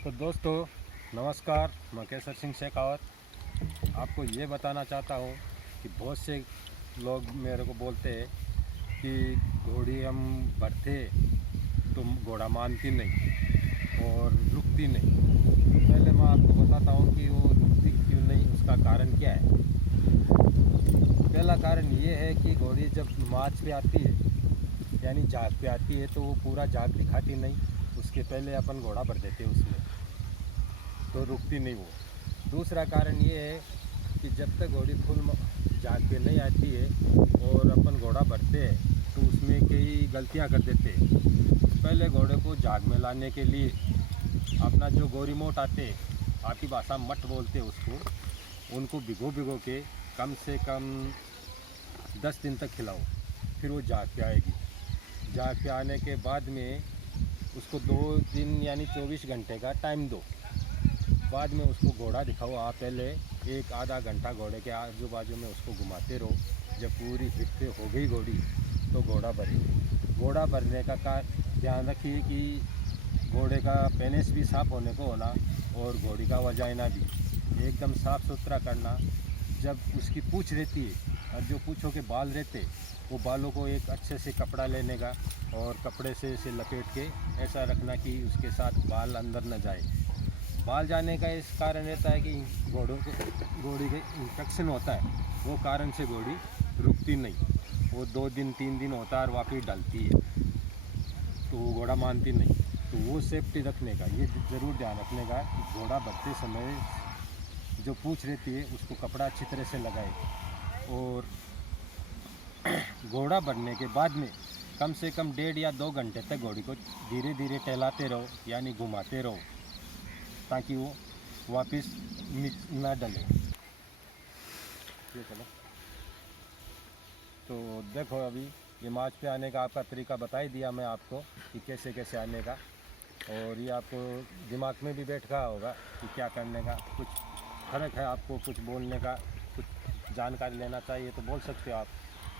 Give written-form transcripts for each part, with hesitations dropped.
तो दोस्तों नमस्कार, मैं केसर सिंह शेखावत आपको ये बताना चाहता हूँ कि बहुत से लोग मेरे को बोलते हैं कि घोड़ी हम भरते तो घोड़ा मानती नहीं और रुकती नहीं। पहले मैं आपको बताता हूँ कि वो रुकती क्यों नहीं, उसका कारण क्या है। पहला कारण ये है कि घोड़ी जब मार्च पे आती है यानी झाग पे आती है तो वो पूरा झाग दिखाती नहीं, उसके पहले अपन घोड़ा भर देते हैं उसमें, तो रुकती नहीं वो। दूसरा कारण ये है कि जब तक घोड़ी फुल झाग पे नहीं आती है और अपन घोड़ा भरते हैं तो उसमें कई गलतियां कर देते हैं। पहले घोड़े को झाग में लाने के लिए अपना जो गोरी मोट आते हैं, आपकी भाषा मठ बोलते हैं उसको, उनको भिगो के कम से कम 10 दिन तक खिलाओ, फिर वो झाग पे आएगी। झाग पे आने के बाद में उसको 2 दिन यानी 24 घंटे का टाइम दो। बाद में उसको घोड़ा दिखाओ आप, पहले एक आधा घंटा घोड़े के आजू बाजू में उसको घुमाते रहो। जब पूरी हिट पे हो गई घोड़ी तो घोड़ा भरे। घोड़ा भरने का ध्यान रखिए कि घोड़े का पेनिस भी साफ होने को होना और घोड़ी का वजाइना भी एकदम साफ़ सुथरा करना। जब उसकी पूँछ रहती है और जो पूँछों के बाल रहते, वो बालों को एक अच्छे से कपड़ा लेने का और कपड़े से इसे लपेट के ऐसा रखना कि उसके साथ बाल अंदर न जाए। बाल जाने का इस कारण रहता है कि घोड़ी के इन्फेक्शन होता है, वो कारण से घोड़ी रुकती नहीं। वो 2 दिन 3 दिन होता है और वापस डलती है, तो वो घोड़ा मानती नहीं। तो वो सेफ्टी रखने का ये ज़रूर ध्यान रखने का कि घोड़ा भरते समय जो पूँछ रहती है उसको कपड़ा अच्छी तरह से लगाए। और घोड़ा भरने के बाद में कम से कम 1.5 या 2 घंटे तक घोड़ी को धीरे धीरे टहलाते रहो यानी घुमाते रहो, ताकि वो वापस ना डले। ये चलो, तो देखो अभी ये मार्च पे आने का आपका तरीका बता ही दिया मैं आपको कि कैसे कैसे आने का, और ये आपको दिमाग में भी बैठ गया होगा कि क्या करने का। कुछ फर्क है आपको कुछ बोलने का, कुछ जानकारी लेना चाहिए तो बोल सकते हो आप।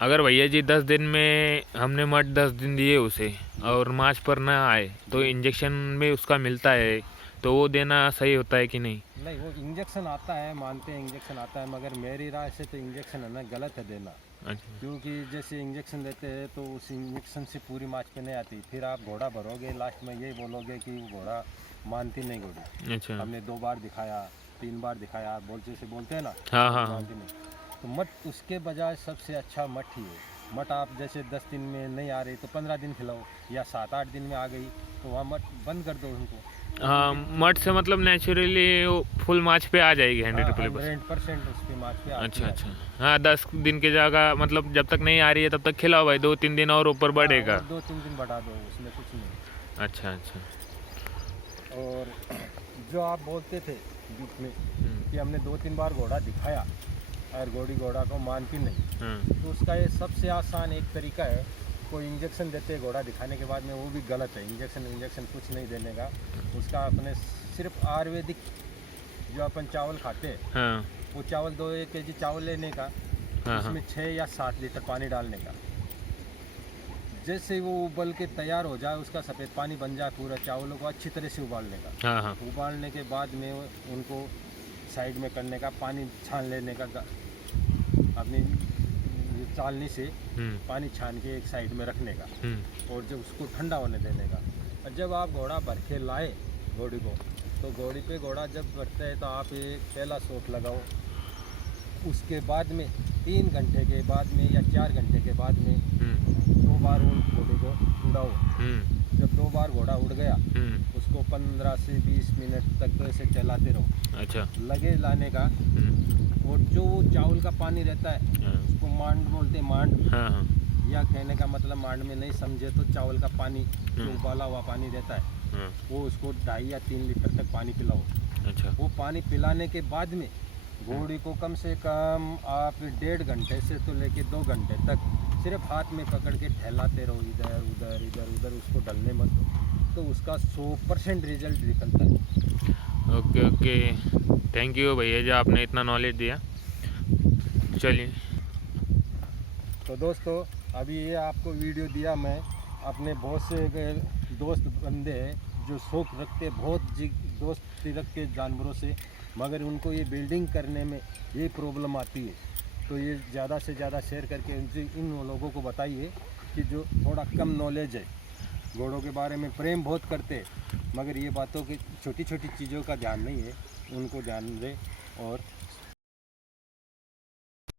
अगर भैया जी 10 दिन में हमने मट 10 दिन दिए उसे और मार्च पर ना आए तो इंजेक्शन में उसका मिलता है, तो वो देना सही होता है कि नहीं? नहीं, वो इंजेक्शन आता है, मानते हैं इंजेक्शन आता है, मगर मेरी राय से तो इंजेक्शन है ना गलत है देना। अच्छा क्योंकि जैसे इंजेक्शन देते हैं तो उस इंजेक्शन से पूरी मार्च पे नहीं आती, फिर आप घोड़ा भरोगे लास्ट में यही बोलोगे कि घोड़ा मानती नहीं घोड़ी। अच्छा। हमने 2 बार दिखाया 3 बार दिखाया, बोलते से बोलते हैं ना, हाँ हाँ हाँ। मानती नहीं। तो मट उसके बजाय सबसे अच्छा मठ ही है। मट आप जैसे 10 दिन में नहीं आ रही तो 15 दिन खिलाओ, या 7-8 दिन में आ गई तो वहाँ मट बंद कर दो उनको। हाँ, मट से मतलब नेचुरली वो फुल मार्च पे आ जाएगी 100%। 100% उसकी मार्च पे आती अच्छा है। अच्छा। हाँ, 10 दिन की जगह मतलब जब तक नहीं आ रही है तब तक खिलाओ भाई, 2-3 दिन और ऊपर बढ़ेगा। 2-3 दिन बढ़ा दो, उसमें कुछ नहीं। अच्छा अच्छा। और जो आप बोलते थे बीच में कि हमने 2-3 बार घोड़ा दिखाया और घोड़ा को मानती नहीं, तो उसका ये सबसे आसान एक तरीका है। कोई इंजेक्शन देते हैं घोड़ा दिखाने के बाद में, वो भी गलत है। इंजेक्शन कुछ नहीं देने का उसका। अपने सिर्फ आयुर्वेदिक जो अपन चावल खाते हैं, हाँ वो चावल 2 kg चावल लेने का, हाँ उसमें 6 या 7 लीटर पानी डालने का। जैसे वो उबल के तैयार हो जाए, उसका सफ़ेद पानी बन जाए, पूरा चावलों को अच्छी तरह से उबालने का। हाँ हाँ। उबालने के बाद में उनको साइड में करने का, पानी छान लेने का, अपनी चालनी से पानी छान के एक साइड में रखने का, और जब उसको ठंडा होने देने का। और जब आप घोड़ा भर के लाए घोड़ी को, तो घोड़ी पे घोड़ा जब भरते हैं तो आप ये पहला शॉट लगाओ। उसके बाद में 3 घंटे के बाद में या 4 घंटे के बाद में 2 बार उन घोड़े को उड़ाओ। जब 2 बार घोड़ा उड़ गया, उसको 15 से 20 मिनट तक तो ऐसे चलाते रहो। अच्छा। लगे लाने का। और जो चावल का पानी रहता है उसको मांड बोलते हैं, मांड। हाँ हाँ। या कहने का मतलब मांड में नहीं समझे तो चावल का पानी जो उबाला हुआ पानी रहता है, वो उसको 2.5 या 3 लीटर तक पानी पिलाओ। अच्छा। वो पानी पिलाने के बाद में घोड़ी को कम से कम आप 1.5 घंटे से तो लेके 2 घंटे तक सिर्फ हाथ में पकड़ के टहलाते रहो, इधर उधर इधर उधर, उसको डलने मत दो, तो उसका 100% रिजल्ट निकलता है। ओके ओके, थैंक यू भैया जी, आपने इतना नॉलेज दिया। चलिए, तो दोस्तों अभी ये आपको वीडियो दिया मैं, अपने बहुत से दोस्त बंदे हैं जो शौक रखते, बहुत दोस्ती रखते जानवरों से, मगर उनको ये बिल्डिंग करने में ये प्रॉब्लम आती है। तो ये ज़्यादा से ज़्यादा शेयर करके उनसे इन लोगों को बताइए कि जो थोड़ा कम नॉलेज है, घोड़ों के बारे में प्रेम बहुत करते हैं, मगर ये बातों की छोटी छोटी चीज़ों का ध्यान नहीं है, उनको ध्यान दें और